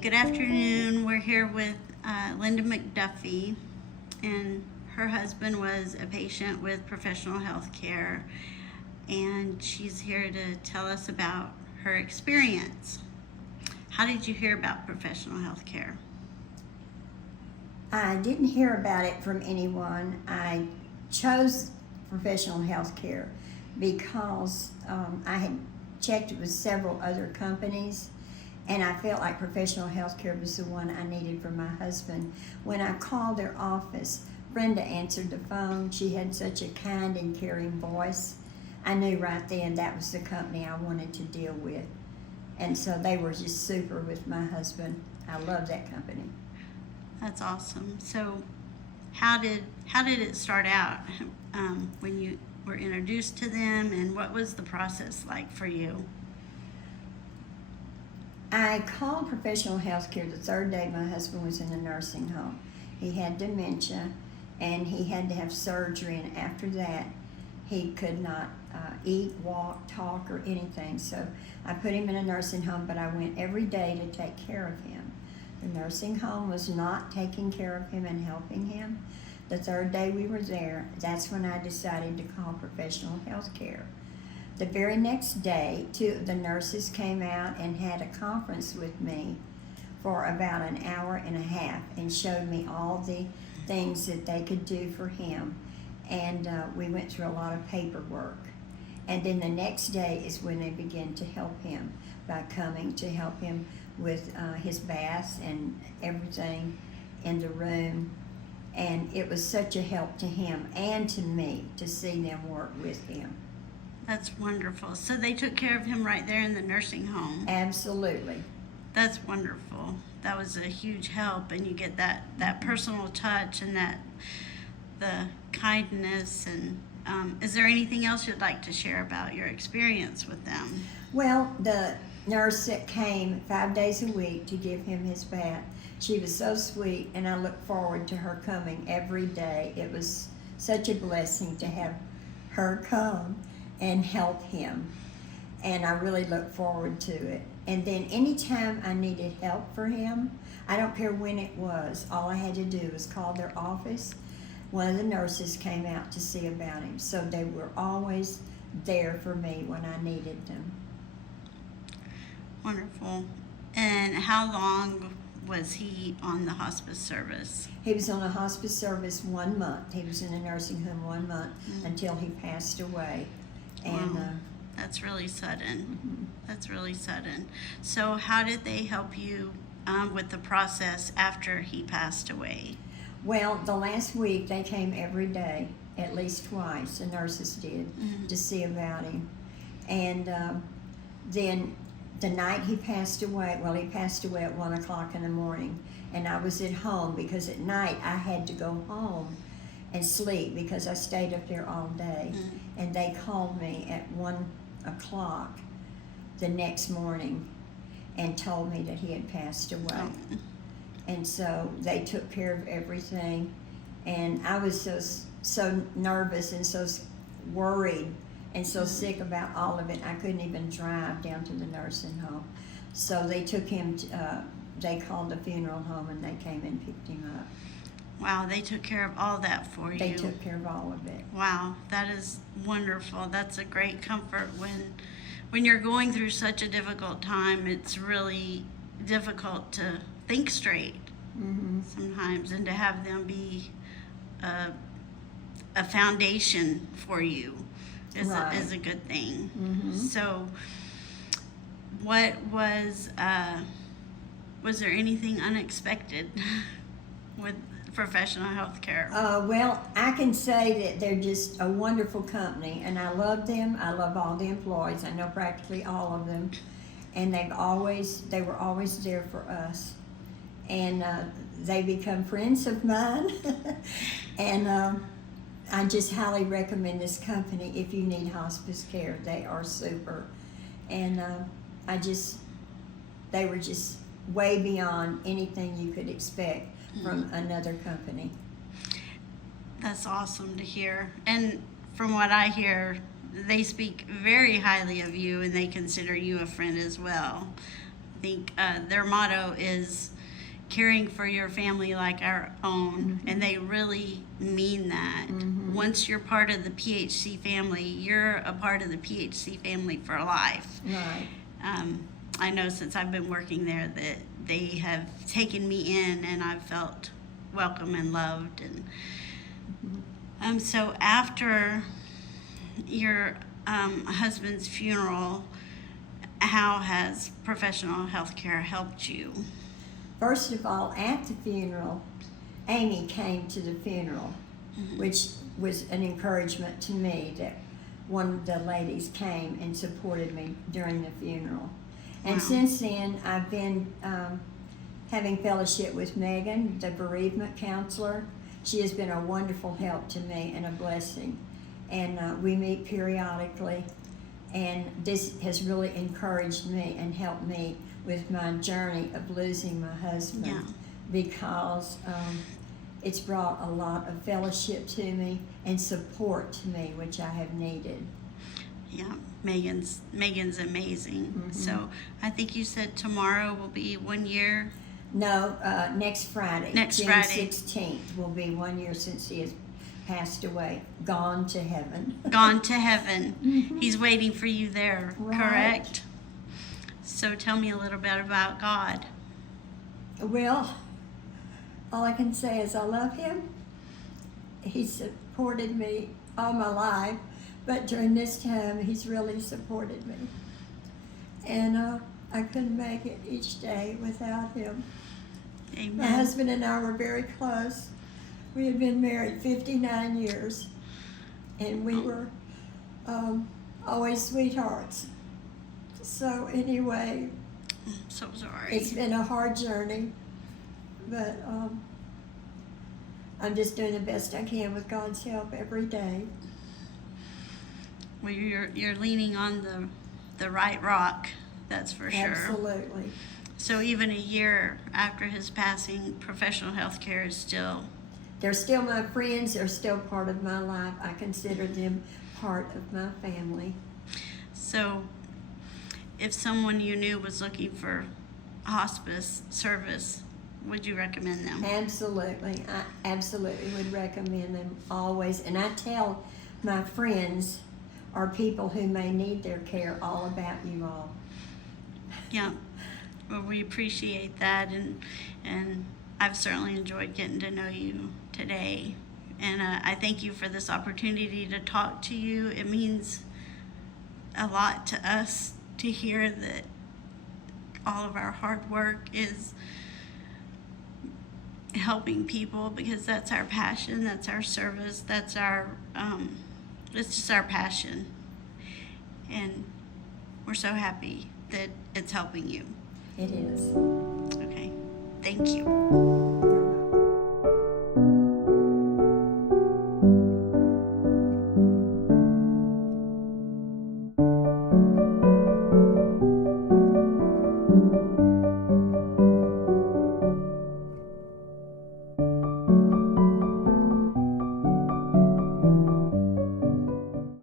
good afternoon. We're here with Linda McDuffie, and her husband was a patient with professional health care, and she's here to tell us about her experience. How did you hear about professional health care? I didn't hear about it from anyone. I chose professional health care because I had checked with several other companies, and I felt like professional health care was the one I needed for my husband. When I called their office, Brenda answered the phone. She had such a kind and caring voice. I knew right then that was the company I wanted to deal with. And so they were just super with my husband. I love that company. That's awesome. So how did it start out when you were introduced to them, and what was the process like for you? I called professional health care the third day my husband was in a nursing home. He had dementia and he had to have surgery, and after that he could not eat, walk, talk, or anything. So I put him in a nursing home, but I went every day to take care of him. The nursing home was not taking care of him and helping him. The third day we were there, that's when I decided to call professional health care. The very next day, two of the nurses came out and had a conference with me for about an hour and a half and showed me all the things that they could do for him. And we went through a lot of paperwork. And then the next day is when they began to help him by coming to help him with his baths and everything in the room. And it was such a help to him and to me to see them work with him. That's wonderful. So they took care of him right there in the nursing home. Absolutely. That's wonderful. That was a huge help, and you get that personal touch and the kindness. And is there anything else you'd like to share about your experience with them? Well, the nurse that came 5 days a week to give him his bath, she was so sweet, and I look forward to her coming every day. It was such a blessing to have her come and help him, and I really look forward to it. And then anytime I needed help for him, I don't care when it was, all I had to do was call their office. One of the nurses came out to see about him, so they were always there for me when I needed them. Wonderful. And how long was he on the hospice service? He was on a hospice service 1 month. He was in a nursing home 1 month until he passed away. And wow. That's really sudden. That's really sudden. So how did they help you with the process after he passed away? Well, the last week they came every day, at least twice, the nurses did, to see about him. And then the night he passed away, well, he passed away at 1 o'clock in the morning, and I was at home because at night I had to go home and sleep because I stayed up there all day. And they called me at 1 o'clock the next morning and told me that he had passed away. And so they took care of everything, and I was so nervous and so worried and so sick about all of it, I couldn't even drive down to the nursing home. So they took him, they called the funeral home, and they came and picked him up. Wow, they took care of all that for you. They took care of all of it. Wow, that is wonderful. That's a great comfort when you're going through such a difficult time. It's really difficult to think straight sometimes, and to have them be a foundation for you is a good thing. So what was there anything unexpected with professional health care? Well, I can say that they're just a wonderful company, and I love them. I love all the employees. I know practically all of them, and they were always there for us. And they become friends of mine. And I just highly recommend this company if you need hospice care. They are super. And they were just way beyond anything you could expect from another company. That's awesome to hear. And from what I hear, they speak very highly of you, and they consider you a friend as well. think their motto is caring for your family like our own, and they really mean that. Once you're part of the PHC family, you're a part of the PHC family for life. Right. I know since I've been working there that they have taken me in, and I've felt welcome and loved. And so after your husband's funeral, how has professional health care helped you? First of all, at the funeral, Amy came to the funeral, which was an encouragement to me that one of the ladies came and supported me during the funeral. And Wow. since then, I've been having fellowship with Megan, the bereavement counselor. She has been a wonderful help to me and a blessing. And we meet periodically, and this has really encouraged me and helped me with my journey of losing my husband. Yeah. Because it's brought a lot of fellowship to me and support to me, which I have needed. Yeah, Megan's amazing. So I think you said tomorrow will be 1 year. No, next Friday, Next June Friday. 16th, will be 1 year since he has passed away, gone to heaven. Gone to heaven. He's waiting for you there, Right. correct? So tell me a little bit about God. Well, all I can say is I love him. He supported me all my life, but during this time, he's really supported me. And I couldn't make it each day without him. My Amen. husband and I were very close. We had been married 59 years, and we were always sweethearts. So anyway, I'm so sorry. it's been a hard journey, but I'm just doing the best I can with God's help every day. Well, you're leaning on the right rock, that's for sure. Absolutely. So even a year after his passing, professional health care is still. They're still my friends. They're still part of my life. I consider them part of my family. So if someone you knew was looking for hospice service, would you recommend them? Absolutely. I absolutely would recommend them always. And I tell my friends or people who may need their care all about you all. Yeah. Well, we appreciate that, and I've certainly enjoyed getting to know you today. And I thank you for this opportunity to talk to you. It means a lot to us to hear that all of our hard work is helping people, because that's our passion, that's our service, that's our, it's just our passion. And we're so happy that it's helping you. It is. Okay, thank you.